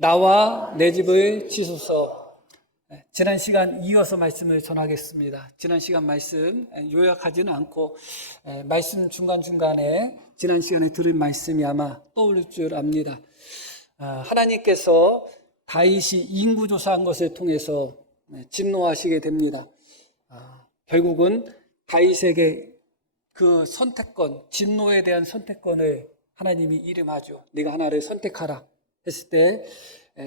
나와 내 집을 지소서. 지난 시간 이어서 말씀을 전하겠습니다. 지난 시간 말씀 요약하지는 않고 말씀 중간중간에 지난 시간에 들은 말씀이 아마 떠오를 줄 압니다. 하나님께서 다윗이 인구조사한 것을 통해서 진노하시게 됩니다. 결국은 다윗에게 그 선택권, 진노에 대한 선택권을 하나님이 이름하죠. 네가 하나를 선택하라 했을 때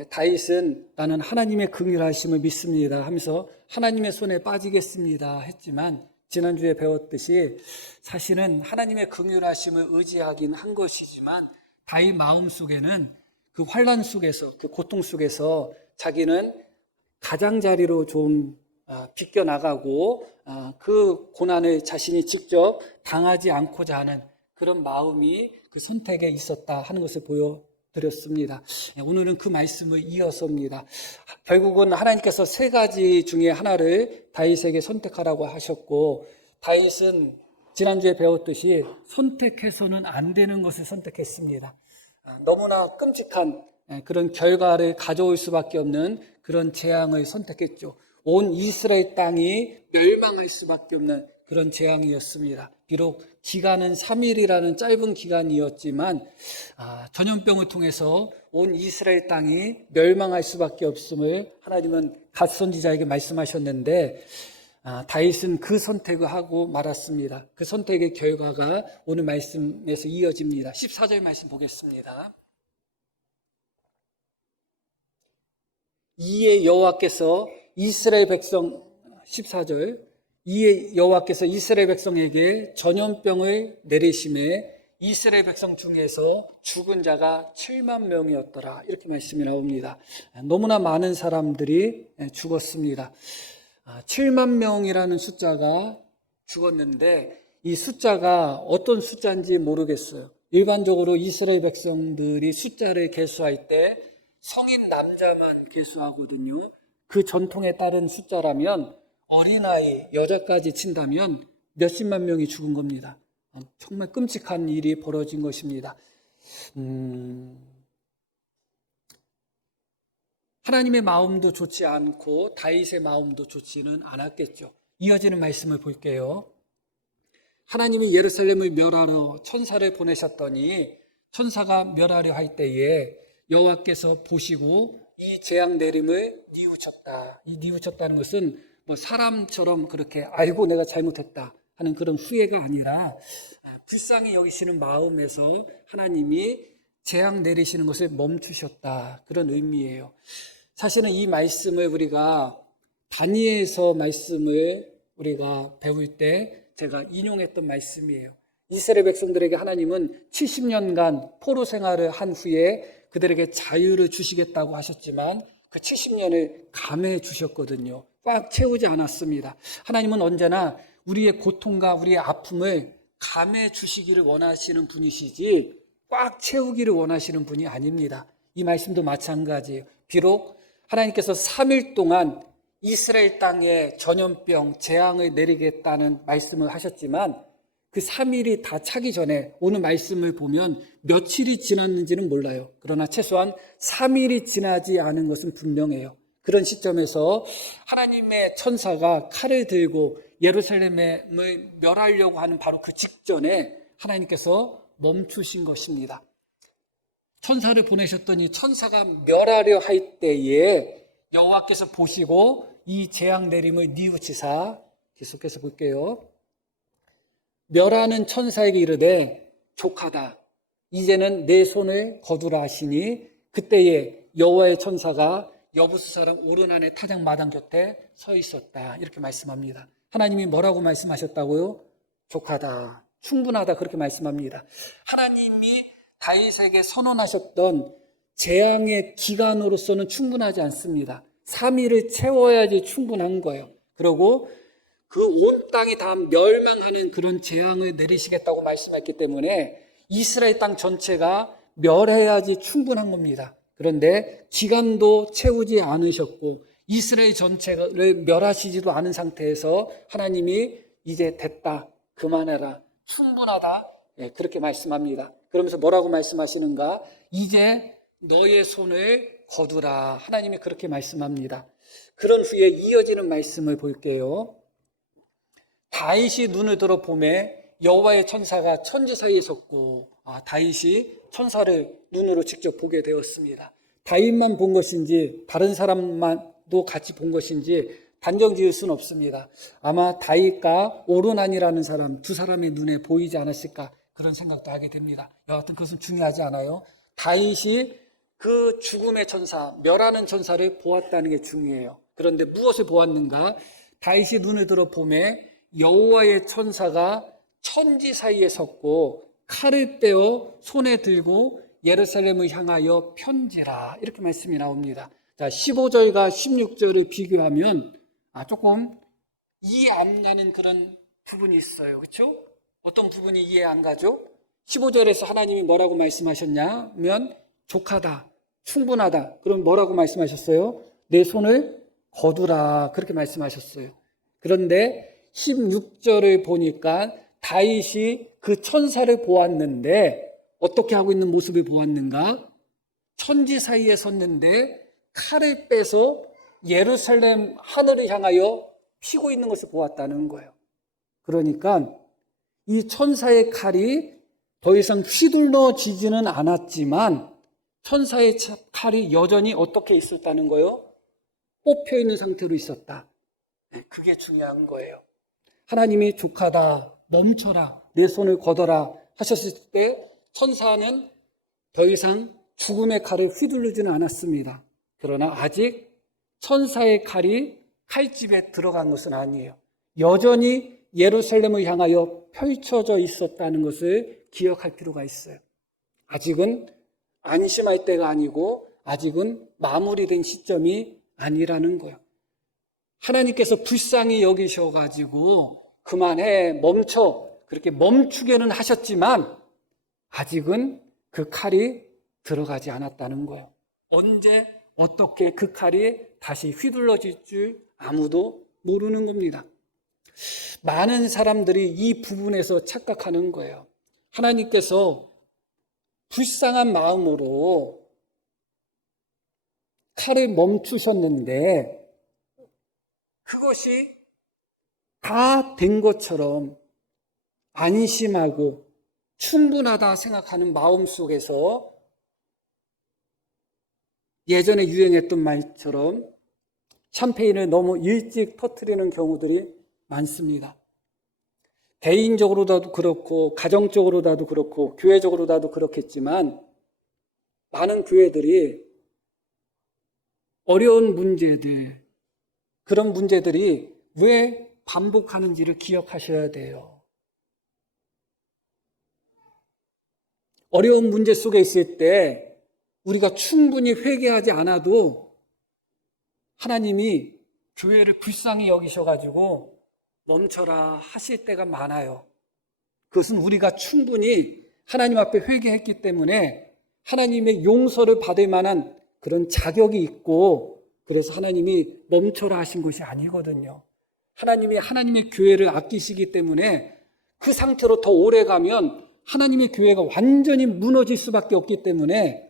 다윗은 나는 하나님의 긍휼하심을 믿습니다 하면서 하나님의 손에 빠지겠습니다 했지만, 지난주에 배웠듯이 사실은 하나님의 긍휼하심을 의지하긴 한 것이지만 다윗 마음속에는 그 환난 속에서, 그 고통 속에서 자기는 가장자리로 좀 비껴나가고 그 고난을 자신이 직접 당하지 않고자 하는 그런 마음이 그 선택에 있었다 하는 것을 보여드렸습니다. 오늘은 그 말씀을 이어서입니다. 결국은 하나님께서 세 가지 중에 하나를 다윗에게 선택하라고 하셨고, 다윗은 지난주에 배웠듯이 선택해서는 안 되는 것을 선택했습니다. 너무나 끔찍한 그런 결과를 가져올 수밖에 없는 그런 재앙을 선택했죠. 온 이스라엘 땅이 멸망할 수밖에 없는 그런 재앙이었습니다. 비록 기간은 3일이라는 짧은 기간이었지만 전염병을 통해서 온 이스라엘 땅이 멸망할 수밖에 없음을 하나님은 갓 선지자에게 말씀하셨는데, 다윗은 그 선택을 하고 말았습니다. 그 선택의 결과가 오늘 말씀에서 이어집니다. 14절 말씀 보겠습니다. 이에 여호와께서 이스라엘 백성, 14절, 이에 여호와께서 이스라엘 백성에게 전염병을 내리심에 이스라엘 백성 중에서 죽은 자가 7만 명이었더라. 이렇게 말씀이 나옵니다. 너무나 많은 사람들이 죽었습니다. 7만 명이라는 숫자가 죽었는데 이 숫자가 어떤 숫자인지 모르겠어요. 일반적으로 이스라엘 백성들이 숫자를 계수할 때 성인 남자만 계수하거든요. 그 전통에 따른 숫자라면 어린아이, 여자까지 친다면 몇십만 명이 죽은 겁니다. 정말 끔찍한 일이 벌어진 것입니다. 하나님의 마음도 좋지 않고 다윗의 마음도 좋지는 않았겠죠. 이어지는 말씀을 볼게요. 하나님이 예루살렘을 멸하러 천사를 보내셨더니 천사가 멸하려 할 때에 여호와께서 보시고 이 재앙 내림을 뉘우쳤다. 이 뉘우쳤다는 것은 뭐 사람처럼 그렇게 알고 내가 잘못했다 하는 그런 후회가 아니라 불쌍히 여기시는 마음에서 하나님이 재앙 내리시는 것을 멈추셨다, 그런 의미예요. 사실은 이 말씀을 우리가 다니엘서 말씀을 우리가 배울 때 제가 인용했던 말씀이에요. 이스라엘 백성들에게 하나님은 70년간 포로 생활을 한 후에 그들에게 자유를 주시겠다고 하셨지만 그 70년을 감해 주셨거든요. 꽉 채우지 않았습니다. 하나님은 언제나 우리의 고통과 우리의 아픔을 감해 주시기를 원하시는 분이시지 꽉 채우기를 원하시는 분이 아닙니다. 이 말씀도 마찬가지예요. 비록 하나님께서 3일 동안 이스라엘 땅에 전염병, 재앙을 내리겠다는 말씀을 하셨지만 그 3일이 다 차기 전에 오늘 말씀을 보면 며칠이 지났는지는 몰라요. 그러나 최소한 3일이 지나지 않은 것은 분명해요. 그런 시점에서 하나님의 천사가 칼을 들고 예루살렘을 멸하려고 하는 바로 그 직전에 하나님께서 멈추신 것입니다. 천사를 보내셨더니 천사가 멸하려 할 때에 여호와께서 보시고 이 재앙 내림을 뉘우치사, 계속해서 볼게요. 멸하는 천사에게 이르되 족하다. 이제는 내 손을 거두라 하시니 그때에 여호와의 천사가 여부수 사람 오르난의 타작 마당 곁에 서 있었다. 이렇게 말씀합니다. 하나님이 뭐라고 말씀하셨다고요? 족하다, 충분하다, 그렇게 말씀합니다. 하나님이 다윗에게 선언하셨던 재앙의 기간으로서는 충분하지 않습니다. 3일을 채워야지 충분한 거예요. 그리고 그 온 땅이 다 멸망하는 그런 재앙을 내리시겠다고 말씀했기 때문에 이스라엘 땅 전체가 멸해야지 충분한 겁니다. 그런데 기간도 채우지 않으셨고 이스라엘 전체를 멸하시지도 않은 상태에서 하나님이 이제 됐다, 그만해라, 충분하다, 그렇게 말씀합니다. 그러면서 뭐라고 말씀하시는가? 이제 너의 손을 거두라. 하나님이 그렇게 말씀합니다. 그런 후에 이어지는 말씀을 볼게요. 다윗이 눈을 들어 보매 여호와의 천사가 천지 사이에 섰고, 다윗이 천사를 눈으로 직접 보게 되었습니다. 다윗만 본 것인지 다른 사람만도 같이 본 것인지 단정 지을 수는 없습니다. 아마 다윗과 오르난이라는 사람, 두 사람의 눈에 보이지 않았을까, 그런 생각도 하게 됩니다. 여하튼 그것은 중요하지 않아요. 다윗이 그 죽음의 천사, 멸하는 천사를 보았다는 게 중요해요. 그런데 무엇을 보았는가? 다윗이 눈을 들어 보매 여호와의 천사가 천지 사이에 섰고 칼을 빼어 손에 들고 예루살렘을 향하여 편지라, 이렇게 말씀이 나옵니다. 자, 15절과 16절을 비교하면 조금 이해 안 가는 그런 부분이 있어요. 그렇죠? 어떤 부분이 이해 안 가죠? 15절에서 하나님이 뭐라고 말씀하셨냐면 족하다, 충분하다. 그럼 뭐라고 말씀하셨어요? 내 손을 거두라, 그렇게 말씀하셨어요. 그런데 16절을 보니까 다윗이 그 천사를 보았는데 어떻게 하고 있는 모습을 보았는가? 천지 사이에 섰는데 칼을 빼서 예루살렘 하늘을 향하여 피고 있는 것을 보았다는 거예요. 그러니까 이 천사의 칼이 더 이상 휘둘러지지는 않았지만 천사의 칼이 여전히 어떻게 있었다는 거예요? 뽑혀 있는 상태로 있었다. 그게 중요한 거예요. 하나님이 족하다, 멈춰라, 내 손을 걷어라 하셨을 때 천사는 더 이상 죽음의 칼을 휘두르지는 않았습니다. 그러나 아직 천사의 칼이 칼집에 들어간 것은 아니에요. 여전히 예루살렘을 향하여 펼쳐져 있었다는 것을 기억할 필요가 있어요. 아직은 안심할 때가 아니고 아직은 마무리된 시점이 아니라는 거예요. 하나님께서 불쌍히 여기셔가지고 그만해, 멈춰, 그렇게 멈추게는 하셨지만 아직은 그 칼이 들어가지 않았다는 거예요. 언제 어떻게 그 칼이 다시 휘둘러질 줄 아무도 모르는 겁니다. 많은 사람들이 이 부분에서 착각하는 거예요. 하나님께서 불쌍한 마음으로 칼을 멈추셨는데 그것이 다 된 것처럼 안심하고 충분하다 생각하는 마음 속에서 예전에 유행했던 말처럼 샴페인을 너무 일찍 터뜨리는 경우들이 많습니다. 개인적으로도 그렇고 가정적으로도 그렇고 교회적으로도 그렇겠지만 많은 교회들이 어려운 문제들, 그런 문제들이 왜 반복하는지를 기억하셔야 돼요. 어려운 문제 속에 있을 때 우리가 충분히 회개하지 않아도 하나님이 교회를 불쌍히 여기셔가지고 멈춰라 하실 때가 많아요. 그것은 우리가 충분히 하나님 앞에 회개했기 때문에 하나님의 용서를 받을 만한 그런 자격이 있고, 그래서 하나님이 멈춰라 하신 것이 아니거든요. 하나님이 하나님의 교회를 아끼시기 때문에 그 상태로 더 오래 가면 하나님의 교회가 완전히 무너질 수밖에 없기 때문에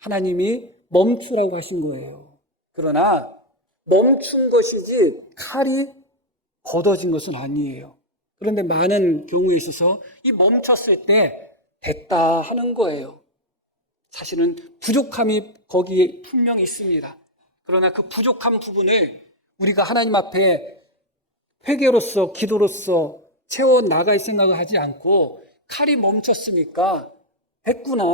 하나님이 멈추라고 하신 거예요. 그러나 멈춘 것이지 칼이 걷어진 것은 아니에요. 그런데 많은 경우에 있어서 이 멈췄을 때 됐다 하는 거예요. 사실은 부족함이 거기에 분명히 있습니다. 그러나 그 부족한 부분을 우리가 하나님 앞에 회개로서 기도로서 채워나갈 생각을 하지 않고 칼이 멈췄으니까 됐구나,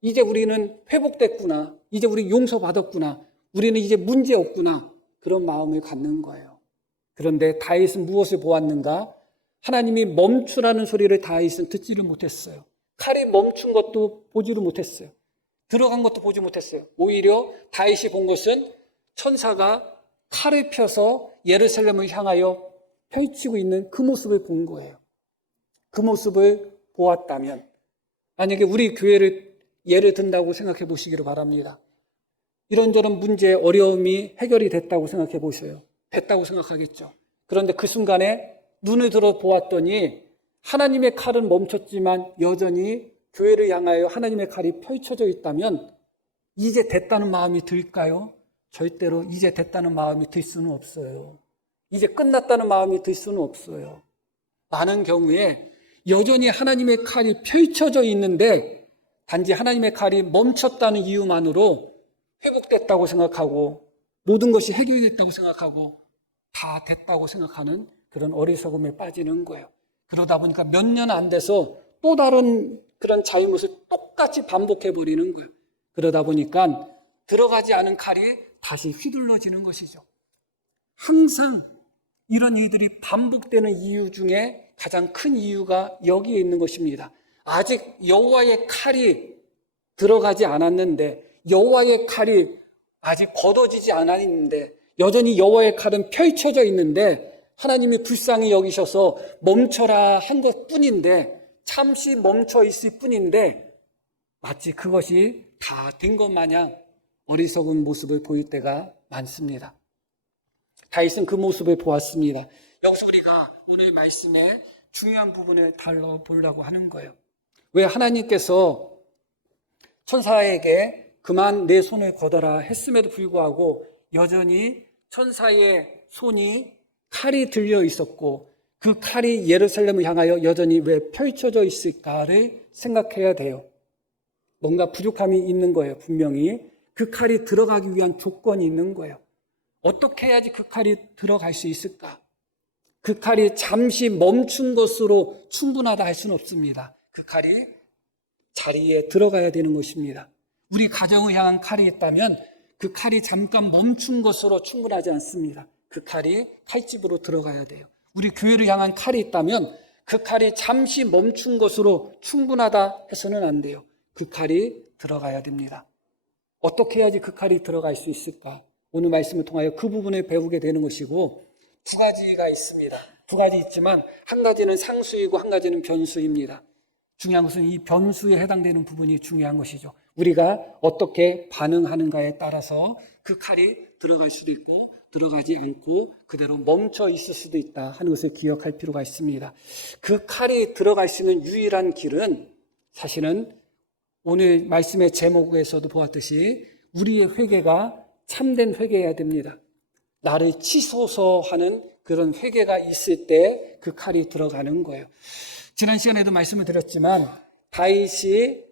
이제 우리는 회복됐구나, 이제 우리 용서받았구나, 우리는 이제 문제 없구나, 그런 마음을 갖는 거예요. 그런데 다윗은 무엇을 보았는가? 하나님이 멈추라는 소리를 다윗은 듣지를 못했어요. 칼이 멈춘 것도 보지를 못했어요. 들어간 것도 보지 못했어요. 오히려 다윗이 본 것은 천사가 칼을 펴서 예루살렘을 향하여 펼치고 있는 그 모습을 본 거예요. 그 모습을 보았다면, 만약에 우리 교회를 예를 든다고 생각해 보시기를 바랍니다. 이런저런 문제, 어려움이 해결이 됐다고 생각해 보셔요. 됐다고 생각하겠죠. 그런데 그 순간에 눈을 들어 보았더니 하나님의 칼은 멈췄지만 여전히 교회를 향하여 하나님의 칼이 펼쳐져 있다면 이제 됐다는 마음이 들까요? 절대로 이제 됐다는 마음이 들 수는 없어요. 이제 끝났다는 마음이 들 수는 없어요. 많은 경우에 여전히 하나님의 칼이 펼쳐져 있는데 단지 하나님의 칼이 멈췄다는 이유만으로 회복됐다고 생각하고 모든 것이 해결됐다고 생각하고 다 됐다고 생각하는 그런 어리석음에 빠지는 거예요. 그러다 보니까 몇 년 안 돼서 또 다른 그런 잘못을 똑같이 반복해버리는 거예요. 그러다 보니까 들어가지 않은 칼이 다시 휘둘러지는 것이죠. 항상 이런 일들이 반복되는 이유 중에 가장 큰 이유가 여기에 있는 것입니다. 아직 여호와의 칼이 들어가지 않았는데, 여호와의 칼이 아직 걷어지지 않았는데, 여전히 여호와의 칼은 펼쳐져 있는데 하나님이 불쌍히 여기셔서 멈춰라 한 것뿐인데, 잠시 멈춰 있을 뿐인데 마치 그것이 다 된 것 마냥 어리석은 모습을 보일 때가 많습니다. 다윗은 그 모습을 보았습니다. 여기서 우리가 오늘 말씀의 중요한 부분을 다뤄보려고 하는 거예요. 왜 하나님께서 천사에게 그만 내 손을 거둬라 했음에도 불구하고 여전히 천사의 손이 칼이 들려 있었고 그 칼이 예루살렘을 향하여 여전히 왜 펼쳐져 있을까를 생각해야 돼요. 뭔가 부족함이 있는 거예요. 분명히 그 칼이 들어가기 위한 조건이 있는 거예요. 어떻게 해야지 그 칼이 들어갈 수 있을까? 그 칼이 잠시 멈춘 것으로 충분하다 할 수는 없습니다. 그 칼이 자리에 들어가야 되는 것입니다. 우리 가정을 향한 칼이 있다면 그 칼이 잠깐 멈춘 것으로 충분하지 않습니다. 그 칼이 칼집으로 들어가야 돼요. 우리 교회를 향한 칼이 있다면 그 칼이 잠시 멈춘 것으로 충분하다 해서는 안 돼요. 그 칼이 들어가야 됩니다. 어떻게 해야지 그 칼이 들어갈 수 있을까? 오늘 말씀을 통하여 그 부분을 배우게 되는 것이고, 두 가지가 있습니다. 두 가지 있지만 한 가지는 상수이고 한 가지는 변수입니다. 중요한 것은 이 변수에 해당되는 부분이 중요한 것이죠. 우리가 어떻게 반응하는가에 따라서 그 칼이 들어갈 수도 있고 들어가지 않고 그대로 멈춰 있을 수도 있다 하는 것을 기억할 필요가 있습니다. 그 칼이 들어갈 수 있는 유일한 길은 사실은 오늘 말씀의 제목에서도 보았듯이 우리의 회개가 참된 회개여야 됩니다. 나를 치소서 하는 그런 회개가 있을 때 그 칼이 들어가는 거예요. 지난 시간에도 말씀을 드렸지만 다윗이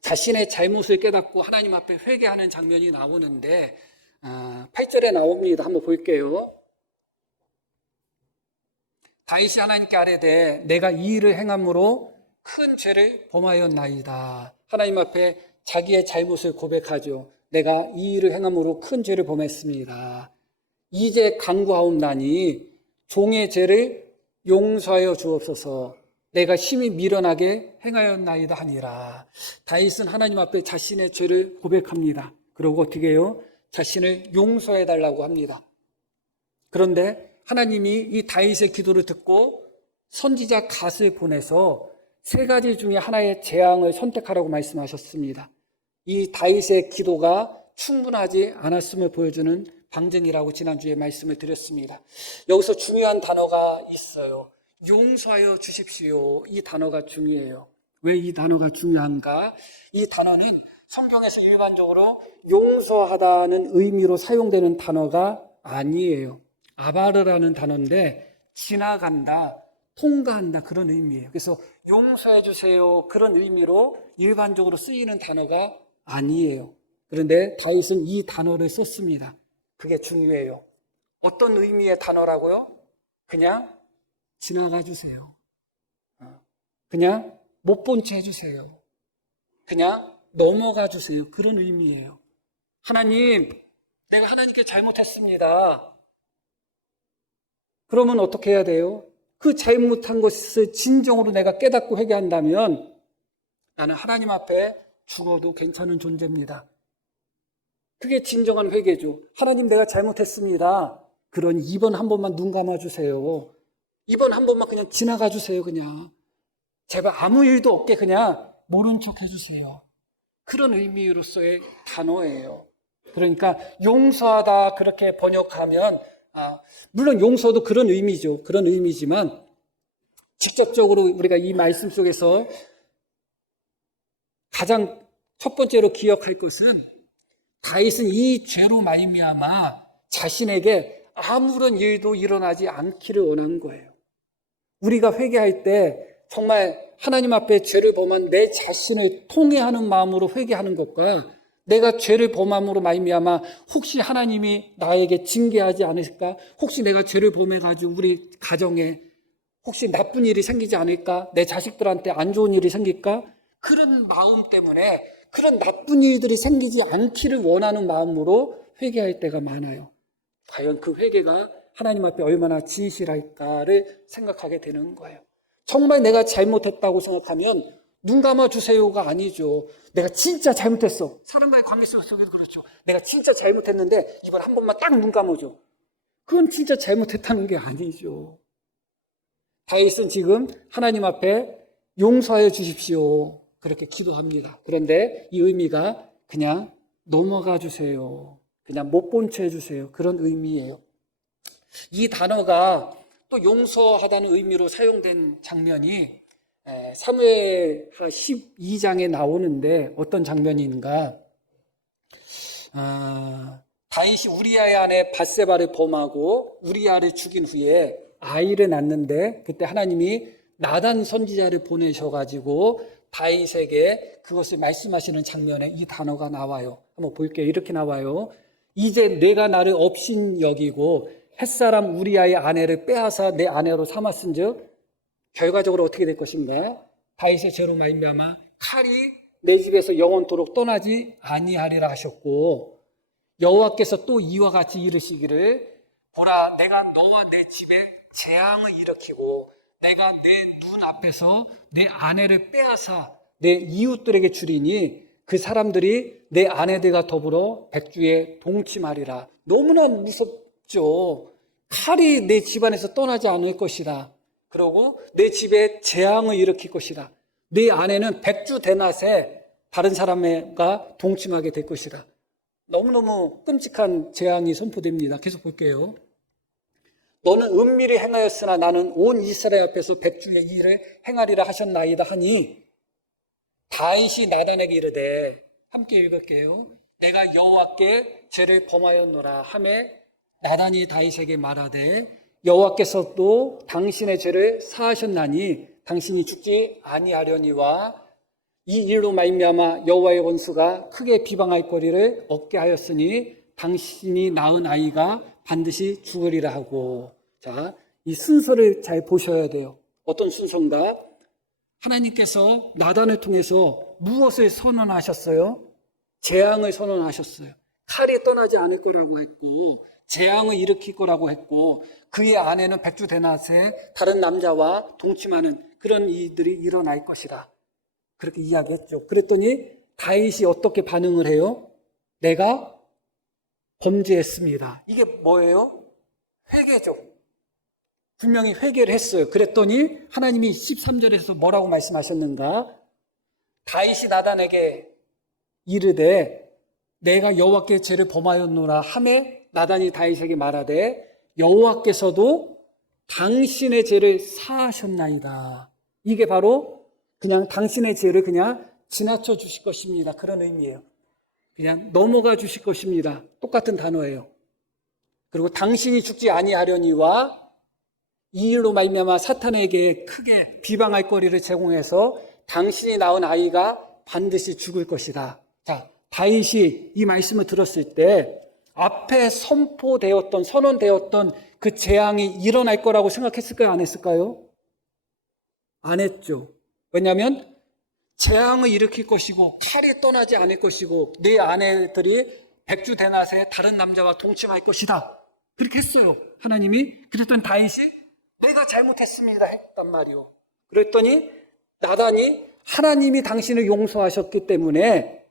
자신의 잘못을 깨닫고 하나님 앞에 회개하는 장면이 나오는데 8절에 나옵니다. 한번 볼게요. 다윗이 하나님께 아뢰되 내가 이 일을 행함으로 큰 죄를 범하였나이다. 하나님 앞에 자기의 잘못을 고백하죠. 내가 이 일을 행함으로 큰 죄를 범했습니다. 이제 간구하옵나니 종의 죄를 용서하여 주옵소서. 내가 심히 미련하게 행하였나이다 하니라. 다윗은 하나님 앞에 자신의 죄를 고백합니다. 그리고 어떻게 해요? 자신을 용서해 달라고 합니다. 그런데 하나님이 이 다윗의 기도를 듣고 선지자 갓을 보내서 세 가지 중에 하나의 재앙을 선택하라고 말씀하셨습니다. 이 다윗의 기도가 충분하지 않았음을 보여주는 방증이라고 지난주에 말씀을 드렸습니다. 여기서 중요한 단어가 있어요. 용서하여 주십시오. 이 단어가 중요해요. 왜 이 단어가 중요한가? 이 단어는 성경에서 일반적으로 용서하다는 의미로 사용되는 단어가 아니에요. 아바르라는 단어인데 지나간다, 통과한다 그런 의미예요. 그래서 용서해 주세요 그런 의미로 일반적으로 쓰이는 단어가 아니에요. 그런데 다윗은 이 단어를 썼습니다. 그게 중요해요. 어떤 의미의 단어라고요? 그냥 지나가 주세요. 그냥 못 본 채 해주세요. 그냥 넘어가 주세요. 그런 의미예요. 하나님, 내가 하나님께 잘못했습니다. 그러면 어떻게 해야 돼요? 그 잘못한 것을 진정으로 내가 깨닫고 회개한다면 나는 하나님 앞에 죽어도 괜찮은 존재입니다. 그게 진정한 회개죠. 하나님, 내가 잘못했습니다. 그러니 이번 한 번만 눈 감아주세요. 이번 한 번만 그냥 지나가 주세요. 그냥 제발 아무 일도 없게 그냥 모른 척 해주세요. 그런 의미로서의 단어예요. 그러니까 용서하다 그렇게 번역하면 물론 용서도 그런 의미죠. 그런 의미지만 직접적으로 우리가 이 말씀 속에서 가장 첫 번째로 기억할 것은 다윗은 이 죄로 말미암아 자신에게 아무런 일도 일어나지 않기를 원한 거예요. 우리가 회개할 때 정말 하나님 앞에 죄를 범한 내 자신을 통회하는 마음으로 회개하는 것과 내가 죄를 범함으로 말미암아 혹시 하나님이 나에게 징계하지 않을까? 혹시 내가 죄를 범해가지고 우리 가정에 혹시 나쁜 일이 생기지 않을까? 내 자식들한테 안 좋은 일이 생길까? 그런 마음 때문에 그런 나쁜 일들이 생기지 않기를 원하는 마음으로 회개할 때가 많아요. 과연 그 회개가 하나님 앞에 얼마나 진실할까를 생각하게 되는 거예요. 정말 내가 잘못했다고 생각하면 눈 감아주세요가 아니죠. 내가 진짜 잘못했어. 사람과의 관계 속에도 그렇죠. 내가 진짜 잘못했는데 이번 한 번만 딱 눈 감아줘. 그건 진짜 잘못했다는 게 아니죠. 다윗은 지금 하나님 앞에 용서해 주십시오. 그렇게 기도합니다. 그런데 이 의미가 그냥 넘어가 주세요. 그냥 못 본 채 해주세요. 그런 의미예요. 이 단어가 또 용서하다는 의미로 사용된 장면이 사무엘하 12장에 나오는데 어떤 장면인가? 다윗이 우리아의 아내 밧세바를 범하고 우리아를 죽인 후에 아이를 낳는데 그때 하나님이 나단 선지자를 보내셔가지고 다윗에게 그것을 말씀하시는 장면에 이 단어가 나와요. 한번 볼게요. 이렇게 나와요. 이제 내가 나를 업신 여기고 햇사람 우리아의 아내를 빼앗아 내 아내로 삼았은즉 결과적으로 어떻게 될 것인가? 다윗의 죄로 말미암아 칼이 내 집에서 영원토록 떠나지 아니하리라 하셨고 여호와께서 또 이와 같이 이르시기를 보라 내가 너와 내 집에 재앙을 일으키고 내가 내 눈 앞에서 내 아내를 빼앗아 내 이웃들에게 주리니 그 사람들이 내 아내들과 더불어 백주에 동침하리라. 너무나 무섭죠. 칼이 내 집안에서 떠나지 않을 것이다. 그러고 내 집에 재앙을 일으킬 것이다. 네 아내는 백주 대낮에 다른 사람과 동침하게 될 것이다. 너무너무 끔찍한 재앙이 선포됩니다. 계속 볼게요. 너는 은밀히 행하였으나 나는 온 이스라엘 앞에서 백주의 일을 행하리라 하셨나이다 하니 다윗이 나단에게 이르되 함께 읽을게요. 내가 여호와께 죄를 범하였노라 하매 나단이 다윗에게 말하되 여호와께서도 당신의 죄를 사하셨나니 당신이 죽지 아니하려니와 이 일로 말미암아 여호와의 원수가 크게 비방할 거리를 얻게 하였으니 당신이 낳은 아이가 반드시 죽으리라 하고. 자, 이 순서를 잘 보셔야 돼요. 어떤 순서인가? 하나님께서 나단을 통해서 무엇을 선언하셨어요? 재앙을 선언하셨어요. 칼이 떠나지 않을 거라고 했고 재앙을 일으킬 거라고 했고 그의 아내는 백주 대낮에 다른 남자와 동침하는 그런 일들이 일어날 것이다. 그렇게 이야기했죠. 그랬더니 다윗이 어떻게 반응을 해요? 내가 범죄했습니다. 이게 뭐예요? 회개죠. 분명히 회개를 했어요. 그랬더니 하나님이 13절에서 뭐라고 말씀하셨는가? 다윗이 나단에게 이르되 내가 여호와께 죄를 범하였노라 하매 나단이 다윗에게 말하되 여호와께서도 당신의 죄를 사하셨나이다. 이게 바로 그냥 당신의 죄를 그냥 지나쳐 주실 것입니다. 그런 의미예요. 그냥 넘어가 주실 것입니다. 똑같은 단어예요. 그리고 당신이 죽지 아니하려니와 이 일로 말미암아 사탄에게 크게 비방할 거리를 제공해서 당신이 낳은 아이가 반드시 죽을 것이다. 자, 다윗이 이 말씀을 들었을 때 앞에 선언되었던 그 재앙이 일어날 거라고 생각했을까요? 안 했을까요? 안 했죠. 왜냐하면 재앙을 일으킬 것이고 칼이 떠나지 않을 것이고 내 아내들이 백주 대낮에 다른 남자와 동침할 것이다. 그렇게 했어요. 하나님이. 그랬더니 다윗이 내가 잘못했습니다 했단 말이요. 그랬더니 나단이 하나님이 당신을 용서하셨기 때문에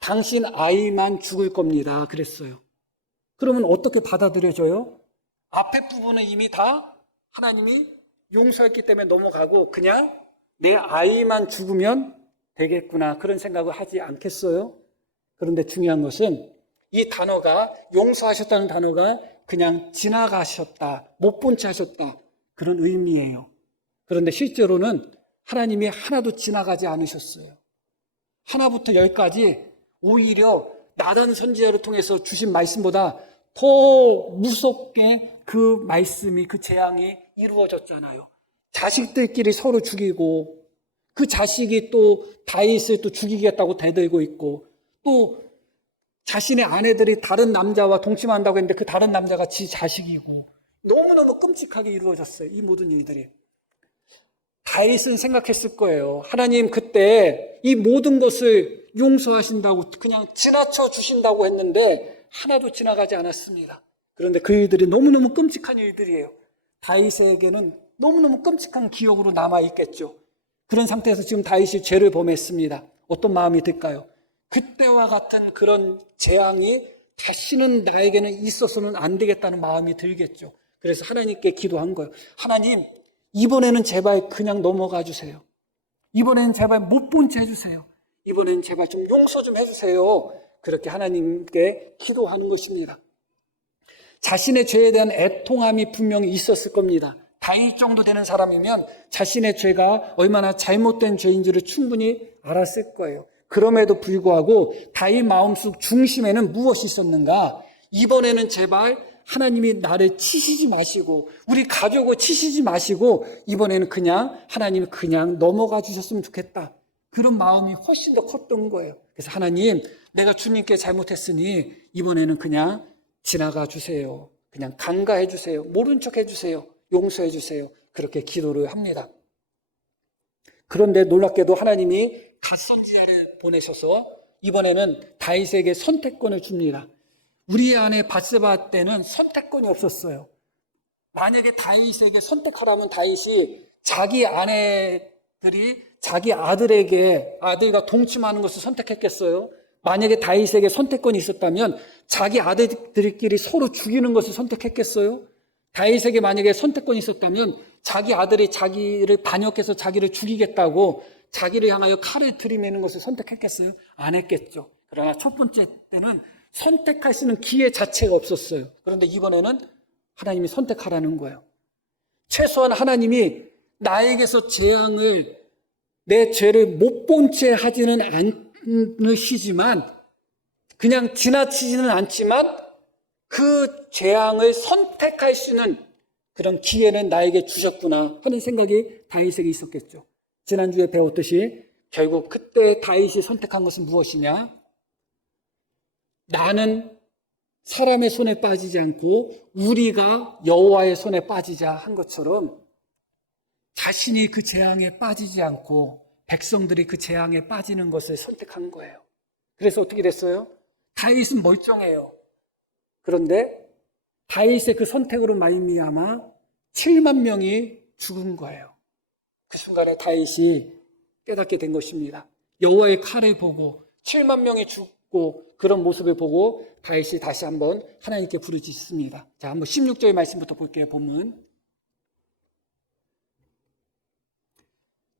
당신 아이만 죽을 겁니다. 그랬어요. 그러면 어떻게 받아들여져요? 앞에 부분은 이미 다 하나님이 용서했기 때문에 넘어가고 그냥 내 아이만 죽으면 되겠구나 그런 생각을 하지 않겠어요? 그런데 중요한 것은 이 단어가 용서하셨다는 단어가 그냥 지나가셨다, 못 본 채 하셨다 그런 의미예요. 그런데 실제로는 하나님이 하나도 지나가지 않으셨어요. 하나부터 열까지 오히려 나단 선지자를 통해서 주신 말씀보다 더 무섭게 그 말씀이, 그 재앙이 이루어졌잖아요. 자식들끼리 서로 죽이고, 그 자식이 또 다윗을 또 죽이겠다고 대들고 있고, 또 자신의 아내들이 다른 남자와 동침한다고 했는데 그 다른 남자가 지 자식이고, 너무너무 끔찍하게 이루어졌어요. 이 모든 일들이. 다윗은 생각했을 거예요. 하나님 그때 이 모든 것을 용서하신다고, 그냥 지나쳐 주신다고 했는데 하나도 지나가지 않았습니다. 그런데 그 일들이 너무너무 끔찍한 일들이에요. 다윗에게는 너무너무 끔찍한 기억으로 남아있겠죠. 그런 상태에서 지금 다윗이 죄를 범했습니다. 어떤 마음이 들까요? 그때와 같은 그런 재앙이 다시는 나에게는 있어서는 안 되겠다는 마음이 들겠죠. 그래서 하나님께 기도한 거예요. 하나님, 이번에는 제발 그냥 넘어가 주세요. 이번에는 제발 못 본 채 해주세요. 이번에는 제발 좀 용서 좀 해주세요. 그렇게 하나님께 기도하는 것입니다. 자신의 죄에 대한 애통함이 분명히 있었을 겁니다. 다윗 정도 되는 사람이면 자신의 죄가 얼마나 잘못된 죄인지를 충분히 알았을 거예요. 그럼에도 불구하고 다윗 마음속 중심에는 무엇이 있었는가? 이번에는 제발 하나님이 나를 치시지 마시고, 우리 가족을 치시지 마시고, 이번에는 그냥 하나님이 그냥 넘어가 주셨으면 좋겠다. 그런 마음이 훨씬 더 컸던 거예요. 그래서 하나님, 내가 주님께 잘못했으니 이번에는 그냥 지나가 주세요. 그냥 간과해 주세요. 모른 척 해주세요. 용서해 주세요. 그렇게 기도를 합니다. 그런데 놀랍게도 하나님이 갓선지자를 보내셔서 이번에는 다윗에게 선택권을 줍니다. 우리 아내 바세바 때는 선택권이 없었어요. 만약에 다윗에게 선택하라면 다윗이 자기 아내들이 자기 아들과 동침하는 것을 선택했겠어요? 만약에 다윗에게 선택권이 있었다면 자기 아들들끼리 서로 죽이는 것을 선택했겠어요? 다윗에게 만약에 선택권이 있었다면 자기 아들이 자기를 반역해서 자기를 죽이겠다고 자기를 향하여 칼을 들이매는 것을 선택했겠어요? 안 했겠죠. 그러나 첫 번째 때는 선택할 수 있는 기회 자체가 없었어요. 그런데 이번에는 하나님이 선택하라는 거예요. 최소한 하나님이 나에게서 재앙을, 내 죄를 못 본 채 하지는 않으시지만, 그냥 지나치지는 않지만 그 재앙을 선택할 수 있는 그런 기회는 나에게 주셨구나 하는 생각이 다윗에게 있었겠죠. 지난주에 배웠듯이 결국 그때 다윗이 선택한 것은 무엇이냐? 나는 사람의 손에 빠지지 않고 우리가 여호와의 손에 빠지자 한 것처럼 자신이 그 재앙에 빠지지 않고 백성들이 그 재앙에 빠지는 것을 선택한 거예요. 그래서 어떻게 됐어요? 다윗은 멀쩡해요. 그런데 다윗의 그 선택으로 말미암아 7만 명이 죽은 거예요. 그 순간에 다윗이 깨닫게 된 것입니다. 여호와의 칼을 보고 7만 명이 죽고 그런 모습을 보고 다윗이 다시 한번 하나님께 부르짖습니다. 자, 한번 16절 말씀부터 볼게요. 보면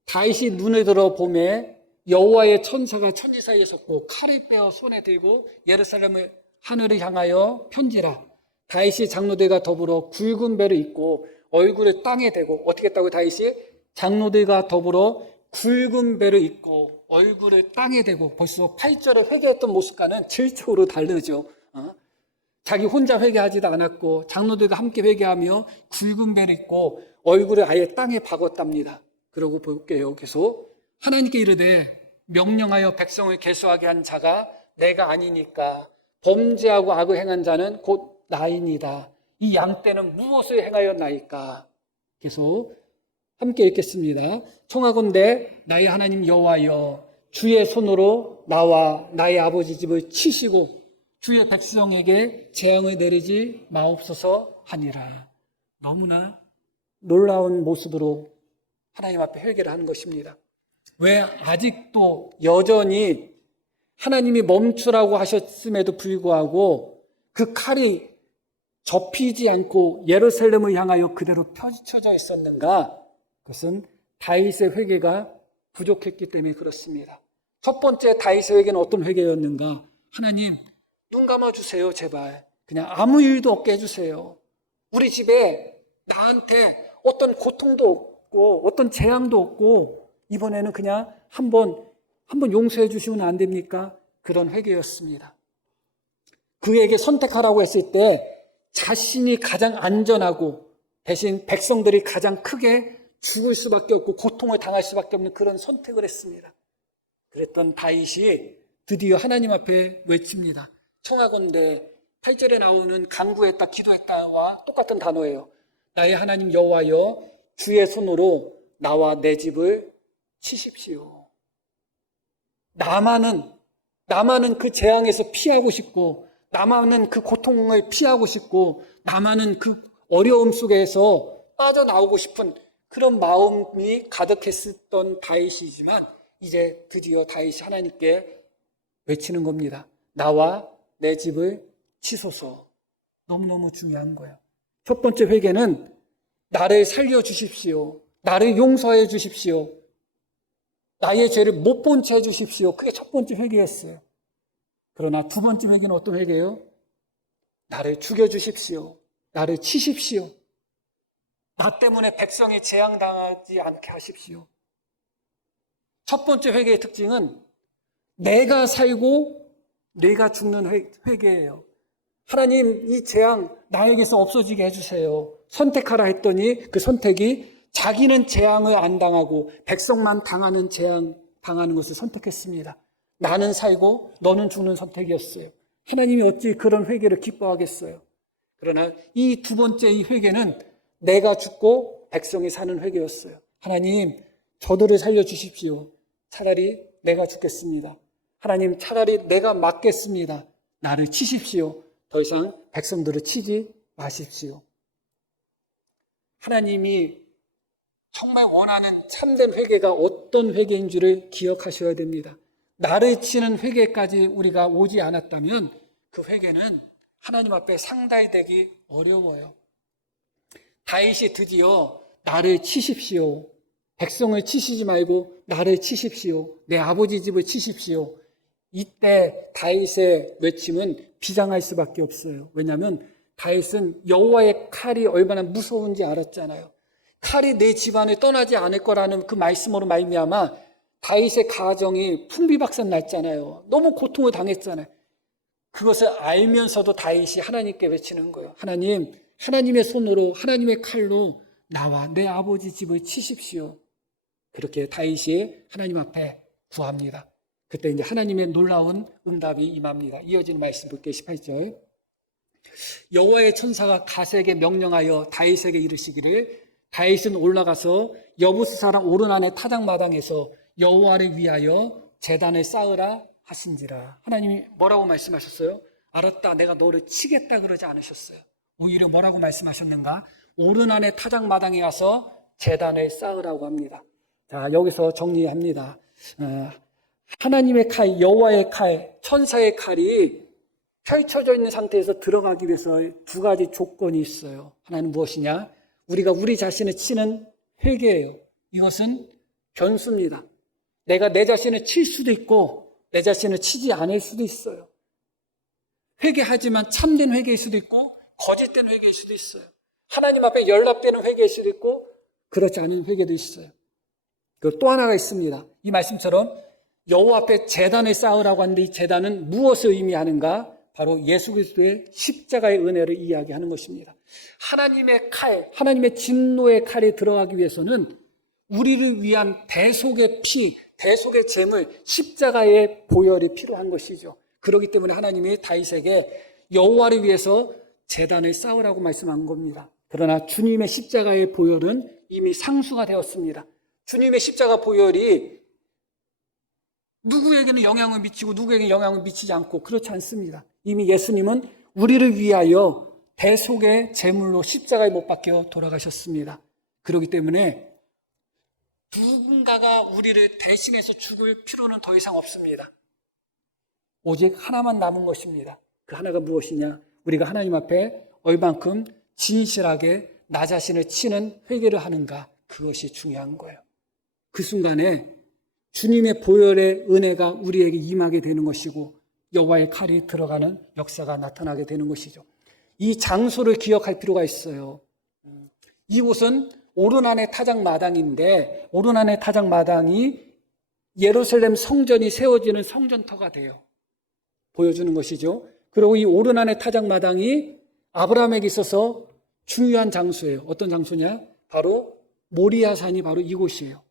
다윗이 눈을 들어 보매 여호와의 천사가 천지 사이에 섰고 칼을 빼어 손에 들고 예루살렘을 하늘을 향하여 편지라. 다윗이 장로들과 더불어 굵은 배를 입고 얼굴을 땅에 대고, 어떻게 했다고? 다윗이 장로들과 더불어 굵은 배를 입고 얼굴을 땅에 대고. 벌써 8절에 회개했던 모습과는 질적으로 다르죠. 자기 혼자 회개하지도 않았고 장로들과 함께 회개하며 굵은 배를 입고 얼굴을 아예 땅에 박았답니다. 그러고 볼게요. 계속 하나님께 이르되 명령하여 백성을 계수하게 한 자가 내가 아니니까 범죄하고 악을 행한 자는 곧 나이니다. 이 양 떼는 무엇을 행하였나이까? 계속 함께 읽겠습니다. 청하건대 나의 하나님 여호와여, 주의 손으로 나와 나의 아버지 집을 치시고 주의 백성에게 재앙을 내리지 마옵소서 하니라. 너무나 놀라운 모습으로 하나님 앞에 회개를 하는 것입니다. 왜 아직도 여전히 하나님이 멈추라고 하셨음에도 불구하고 그 칼이 접히지 않고 예루살렘을 향하여 그대로 펼쳐져 있었는가? 그것은 다윗의 회개가 부족했기 때문에 그렇습니다. 첫 번째 다윗의 회개는 어떤 회개였는가? 하나님, 눈 감아주세요, 제발. 그냥 아무 일도 없게 해주세요. 우리 집에 나한테 어떤 고통도 없고 어떤 재앙도 없고 이번에는 그냥 한번 용서해 주시면 안 됩니까? 그런 회개였습니다. 그에게 선택하라고 했을 때 자신이 가장 안전하고 대신 백성들이 가장 크게 죽을 수밖에 없고 고통을 당할 수밖에 없는 그런 선택을 했습니다. 그랬던 다윗이 드디어 하나님 앞에 외칩니다. 청하건대 8절에 나오는 간구했다 기도했다와 똑같은 단어예요. 나의 하나님 여호와여 주의 손으로 나와 내 집을 치십시오. 나만은 그 재앙에서 피하고 싶고, 나만은 그 고통을 피하고 싶고, 나만은 그 어려움 속에서 빠져나오고 싶은 그런 마음이 가득했었던 다윗이지만 이제 드디어 다윗이 하나님께 외치는 겁니다. 나와 내 집을 치소서. 너무너무 중요한 거예요. 첫 번째 회개는 나를 살려주십시오. 나를 용서해 주십시오. 나의 죄를 못 본 채 해주십시오. 그게 첫 번째 회개였어요. 그러나 두 번째 회개는 어떤 회개예요? 나를 죽여주십시오. 나를 치십시오. 나 때문에 백성이 재앙당하지 않게 하십시오. 첫 번째 회개의 특징은 내가 살고 내가 죽는 회개예요. 하나님, 이 재앙 나에게서 없어지게 해주세요. 선택하라 했더니 그 선택이 자기는 재앙을 안 당하고 백성만 당하는 재앙 당하는 것을 선택했습니다. 나는 살고 너는 죽는 선택이었어요. 하나님이 어찌 그런 회개를 기뻐하겠어요. 그러나 이 두 번째 이 회개는 내가 죽고 백성이 사는 회개였어요. 하나님, 저들을 살려주십시오. 차라리 내가 죽겠습니다. 하나님, 차라리 내가 맞겠습니다. 나를 치십시오. 더 이상 백성들을 치지 마십시오. 하나님이 정말 원하는 참된 회개가 어떤 회개인 줄을 기억하셔야 됩니다. 나를 치는 회개까지 우리가 오지 않았다면 그 회개는 하나님 앞에 상달이 되기 어려워요. 다윗이 드디어 나를 치십시오. 백성을 치시지 말고 나를 치십시오. 내 아버지 집을 치십시오. 이때 다윗의 외침은 비장할 수밖에 없어요. 왜냐하면 다윗은 여호와의 칼이 얼마나 무서운지 알았잖아요. 칼이 내 집안을 떠나지 않을 거라는 그 말씀으로 말미암아 다윗의 가정이 풍비박산 났잖아요. 너무 고통을 당했잖아요. 그것을 알면서도 다윗이 하나님께 외치는 거예요. 하나님, 하나님의 손으로 하나님의 칼로 나와 내 아버지 집을 치십시오. 그렇게 다윗이 하나님 앞에 구합니다. 그때 이제 하나님의 놀라운 응답이 임합니다. 이어지는 말씀 볼게요. 18절. 여호와의 천사가 갓에게 명령하여 다윗에게 이르시기를 다윗은 올라가서 여부스 사람 오르난의 타작마당에서 여호와를 위하여 제단을 쌓으라 하신지라. 하나님이 뭐라고 말씀하셨어요? 알았다, 내가 너를 치겠다 그러지 않으셨어요. 오히려 뭐라고 말씀하셨는가? 오르난의 타작마당에 가서 제단을 쌓으라고 합니다. 자, 여기서 정리합니다. 하나님의 칼, 여호와의 칼, 천사의 칼이 펼쳐져 있는 상태에서 들어가기 위해서 두 가지 조건이 있어요. 하나는 무엇이냐? 우리가 우리 자신을 치는 회개예요. 이것은 변수입니다. 내가 내 자신을 칠 수도 있고 내 자신을 치지 않을 수도 있어요. 회개하지만 참된 회개일 수도 있고 거짓된 회개일 수도 있어요. 하나님 앞에 연락되는 회개일 수도 있고 그렇지 않은 회개도 있어요. 그리고 또 하나가 있습니다. 이 말씀처럼 여호와 앞에 제단을 쌓으라고 하는데 이 제단은 무엇을 의미하는가? 바로 예수 그리스도의 십자가의 은혜를 이야기하는 것입니다. 하나님의 칼, 하나님의 진노의 칼에 들어가기 위해서는 우리를 위한 대속의 피, 대속의 제물, 십자가의 보혈이 필요한 것이죠. 그렇기 때문에 하나님이 다윗에게 여호와를 위해서 제단을 쌓으라고 말씀한 겁니다. 그러나 주님의 십자가의 보혈은 이미 상수가 되었습니다. 주님의 십자가 보혈이 누구에게는 영향을 미치고 누구에게는 영향을 미치지 않고 그렇지 않습니다. 이미 예수님은 우리를 위하여 대속의 제물로 십자가에 못 박혀 돌아가셨습니다. 그렇기 때문에 누군가가 우리를 대신해서 죽을 필요는 더 이상 없습니다. 오직 하나만 남은 것입니다. 그 하나가 무엇이냐? 우리가 하나님 앞에 얼만큼 진실하게 나 자신을 치는 회개를 하는가, 그것이 중요한 거예요. 그 순간에 주님의 보혈의 은혜가 우리에게 임하게 되는 것이고 여호와의 칼이 들어가는 역사가 나타나게 되는 것이죠. 이 장소를 기억할 필요가 있어요. 이곳은 오르난의 타작마당인데 오르난의 타작마당이 예루살렘 성전이 세워지는 성전터가 돼요. 보여주는 것이죠. 그리고 이 오르난의 타작마당이 아브라함에게 있어서 중요한 장소예요. 어떤 장소냐? 바로 모리아산이 바로 이곳이에요.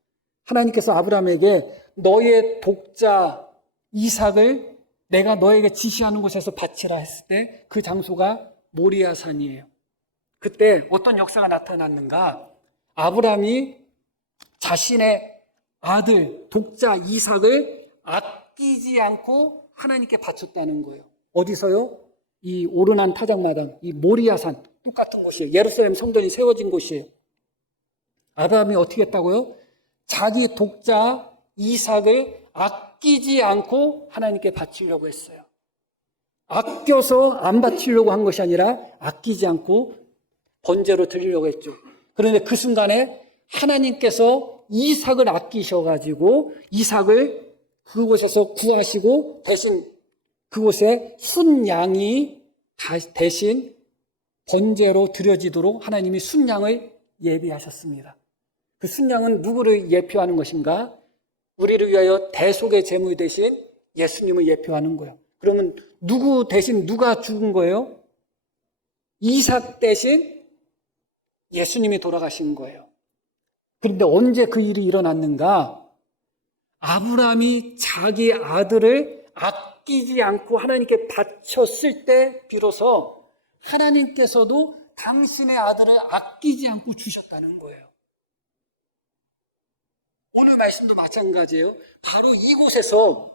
하나님께서 아브라함에게 너의 독자 이삭을 내가 너에게 지시하는 곳에서 바치라 했을 때 그 장소가 모리아산이에요. 그때 어떤 역사가 나타났는가? 아브라함이 자신의 아들, 독자 이삭을 아끼지 않고 하나님께 바쳤다는 거예요. 어디서요? 이 오르난 타작마당, 이 모리아산, 똑같은 곳이에요. 예루살렘 성전이 세워진 곳이에요. 아브라함이 어떻게 했다고요? 자기 독자 이삭을 아끼지 않고 하나님께 바치려고 했어요. 아껴서 안 바치려고 한 것이 아니라 아끼지 않고 번제로 드리려고 했죠. 그런데 그 순간에 하나님께서 이삭을 아끼셔가지고 이삭을 그곳에서 구하시고 대신 그곳에 순양이 대신 번제로 드려지도록 하나님이 순양을 예비하셨습니다. 그 순양은 누구를 예표하는 것인가? 우리를 위하여 대속의 제물 대신 예수님을 예표하는 거예요. 그러면 누구 대신 누가 죽은 거예요? 이삭 대신 예수님이 돌아가신 거예요. 그런데 언제 그 일이 일어났는가? 아브라함이 자기 아들을 아끼지 않고 하나님께 바쳤을 때 비로소 하나님께서도 당신의 아들을 아끼지 않고 주셨다는 거예요. 오늘 말씀도 마찬가지예요. 바로 이곳에서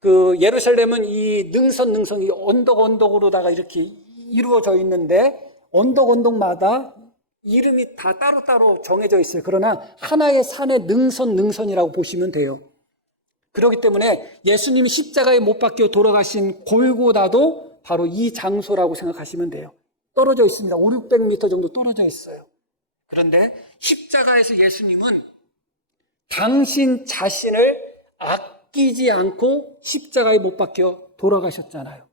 그 예루살렘은 이 능선이 언덕으로다가 이렇게 이루어져 있는데 언덕마다 이름이 다 따로따로 정해져 있어요. 그러나 하나의 산의 능선이라고 보시면 돼요. 그렇기 때문에 예수님이 십자가에 못 박혀 돌아가신 골고다도 바로 이 장소라고 생각하시면 돼요. 떨어져 있습니다. 500~600m 정도 떨어져 있어요. 그런데 십자가에서 예수님은 당신 자신을 아끼지 않고 십자가에 못 박혀 돌아가셨잖아요.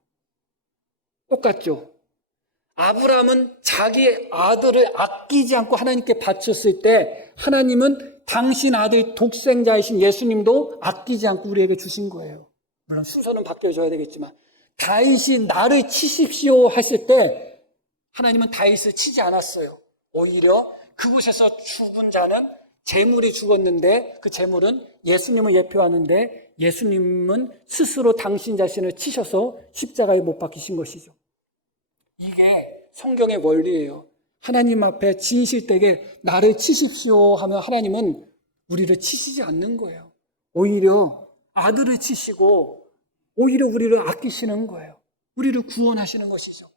똑같죠? 아브라함은 자기 아들을 아끼지 않고 하나님께 바쳤을 때 하나님은 당신 아들 독생자이신 예수님도 아끼지 않고 우리에게 주신 거예요. 물론 순서는 바뀌어져야 되겠지만 다윗이 나를 치십시오 했을 때 하나님은 다윗을 치지 않았어요. 오히려 그곳에서 죽은 자는 제물이 죽었는데 그 제물은 예수님을 예표하는데 예수님은 스스로 당신 자신을 치셔서 십자가에 못 박히신 것이죠. 이게 성경의 원리예요. 하나님 앞에 진실되게 나를 치십시오 하면 하나님은 우리를 치시지 않는 거예요. 오히려 아들을 치시고 오히려 우리를 아끼시는 거예요. 우리를 구원하시는 것이죠.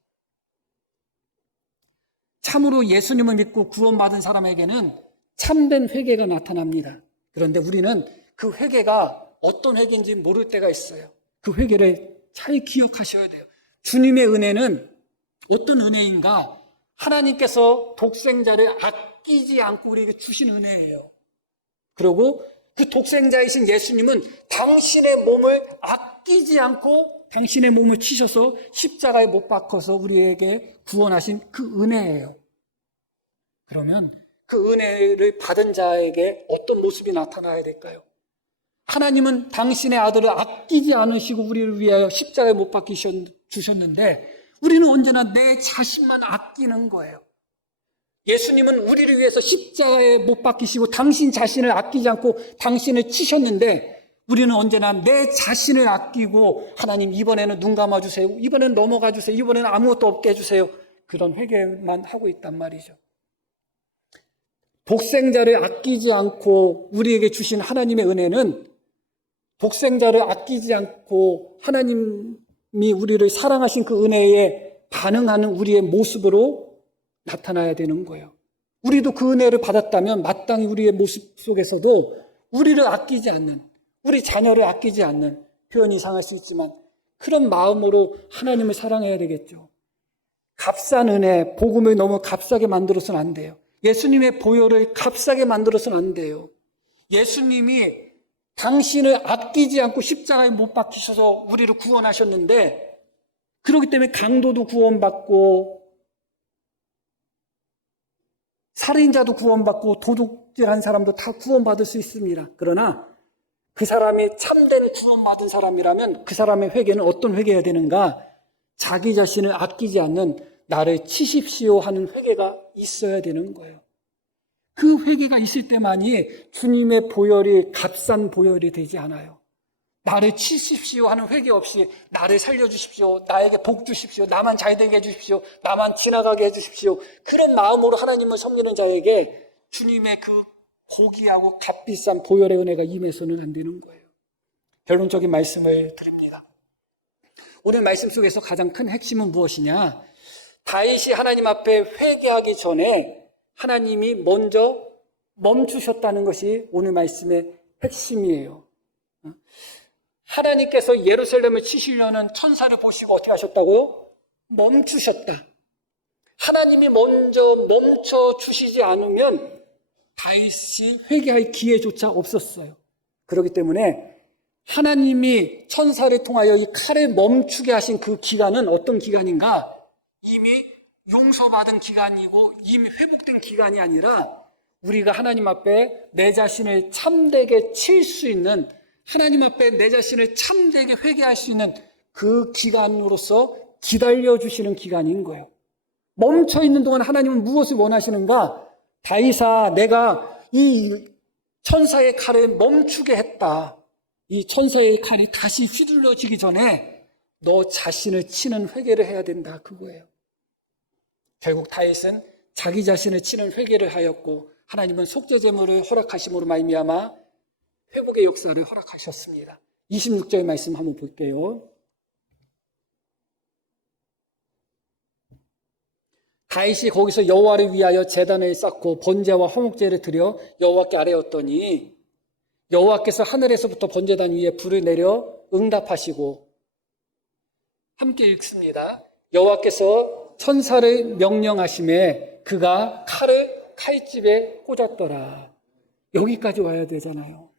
참으로 예수님을 믿고 구원받은 사람에게는 참된 회개가 나타납니다. 그런데 우리는 그 회개가 어떤 회개인지 모를 때가 있어요. 그 회개를 잘 기억하셔야 돼요. 주님의 은혜는 어떤 은혜인가? 하나님께서 독생자를 아끼지 않고 우리에게 주신 은혜예요. 그리고 그 독생자이신 예수님은 당신의 몸을 아끼지 않고 당신의 몸을 치셔서 십자가에 못 박혀서 우리에게 구원하신 그 은혜예요. 그러면 그 은혜를 받은 자에게 어떤 모습이 나타나야 될까요? 하나님은 당신의 아들을 아끼지 않으시고 우리를 위하여 십자가에 못 박히셨는데 우리는 언제나 내 자신만 아끼는 거예요. 예수님은 우리를 위해서 십자가에 못 박히시고 당신 자신을 아끼지 않고 당신을 치셨는데 우리는 언제나 내 자신을 아끼고 하나님 이번에는 눈 감아주세요. 이번에는 넘어가 주세요. 이번에는 아무것도 없게 해주세요. 그런 회개만 하고 있단 말이죠. 독생자를 아끼지 않고 우리에게 주신 하나님의 은혜는 독생자를 아끼지 않고 하나님이 우리를 사랑하신 그 은혜에 반응하는 우리의 모습으로 나타나야 되는 거예요. 우리도 그 은혜를 받았다면 마땅히 우리의 모습 속에서도 우리를 아끼지 않는, 우리 자녀를 아끼지 않는, 표현이 이상할 수 있지만 그런 마음으로 하나님을 사랑해야 되겠죠. 값싼 은혜, 복음을 너무 값싸게 만들어서는 안 돼요. 예수님의 보혈을 값싸게 만들어서는 안 돼요. 예수님이 당신을 아끼지 않고 십자가에 못 박히셔서 우리를 구원하셨는데 그렇기 때문에 강도도 구원받고 살인자도 구원받고 도둑질한 사람도 다 구원받을 수 있습니다. 그러나 그 사람이 참된 구원받은 사람이라면 그 사람의 회개는 어떤 회개해야 되는가? 자기 자신을 아끼지 않는 나를 치십시오 하는 회개가 있어야 되는 거예요. 그 회개가 있을 때만이 주님의 보혈이 값싼 보혈이 되지 않아요. 나를 치십시오 하는 회개 없이 나를 살려주십시오, 나에게 복 주십시오, 나만 잘되게 해주십시오, 나만 지나가게 해주십시오, 그런 마음으로 하나님을 섬기는 자에게 주님의 그 고귀하고 값비싼 보혈의 은혜가 임해서는 안 되는 거예요. 결론적인 말씀을 드립니다. 오늘 말씀 속에서 가장 큰 핵심은 무엇이냐? 다윗이 하나님 앞에 회개하기 전에 하나님이 먼저 멈추셨다는 것이 오늘 말씀의 핵심이에요. 하나님께서 예루살렘을 치시려는 천사를 보시고 어떻게 하셨다고요? 멈추셨다. 하나님이 먼저 멈춰 주시지 않으면 다윗이 회개할 기회조차 없었어요. 그렇기 때문에 하나님이 천사를 통하여 이 칼을 멈추게 하신 그 기간은 어떤 기간인가? 이미 용서받은 기간이고 이미 회복된 기간이 아니라 우리가 하나님 앞에 내 자신을 참되게 칠 수 있는, 하나님 앞에 내 자신을 참되게 회개할 수 있는 그 기간으로서 기다려주시는 기간인 거예요. 멈춰있는 동안 하나님은 무엇을 원하시는가? 다윗아, 내가 이 천사의 칼을 멈추게 했다. 이 천사의 칼이 다시 휘둘러지기 전에 너 자신을 치는 회개를 해야 된다. 그거예요. 결국 다윗은 자기 자신을 치는 회개를 하였고 하나님은 속죄제물을 허락하심으로 말미암아 회복의 역사를 허락하셨습니다. 26절 말씀 한번 볼게요. 다윗이 거기서 여호와를 위하여 제단을 쌓고 번제와 화목제를 드려 여호와께 아뢰었더니 여호와께서 하늘에서부터 번제단 위에 불을 내려 응답하시고, 함께 읽습니다. 여호와께서 천사를 명령하심에 그가 칼을 칼집에 꽂았더라. 여기까지 와야 되잖아요.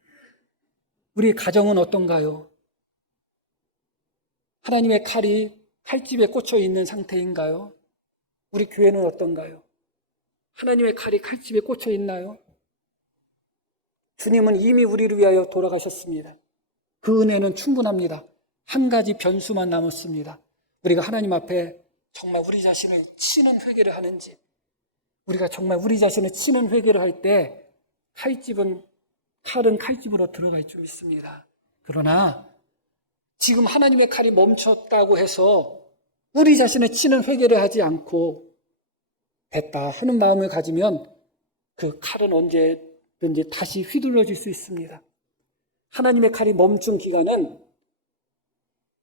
우리 가정은 어떤가요? 하나님의 칼이 칼집에 꽂혀 있는 상태인가요? 우리 교회는 어떤가요? 하나님의 칼이 칼집에 꽂혀 있나요? 주님은 이미 우리를 위하여 돌아가셨습니다. 그 은혜는 충분합니다. 한 가지 변수만 남았습니다. 우리가 하나님 앞에 정말 우리 자신을 치는 회개를 하는지, 우리가 정말 우리 자신을 치는 회개를 할 때 칼은 칼집으로 들어갈 줄 믿습니다. 그러나 지금 하나님의 칼이 멈췄다고 해서 우리 자신을 치는 회개를 하지 않고 됐다 하는 마음을 가지면 그 칼은 언제든지 다시 휘둘러질 수 있습니다. 하나님의 칼이 멈춘 기간은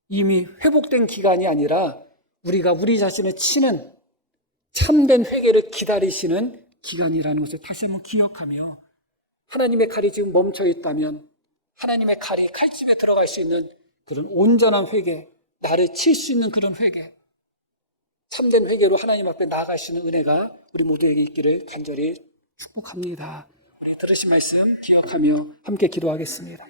이미 회복된 기간이 아니라 우리가 우리 자신을 치는 참된 회개를 기다리시는 기간이라는 것을 다시 한번 기억하며, 하나님의 칼이 지금 멈춰 있다면 하나님의 칼이 칼집에 들어갈 수 있는 그런 온전한 회개, 나를 칠 수 있는 그런 회개, 참된 회개로 하나님 앞에 나아갈 수 있는 은혜가 우리 모두에게 있기를 간절히 축복합니다. 우리 들으신 말씀 기억하며 함께 기도하겠습니다.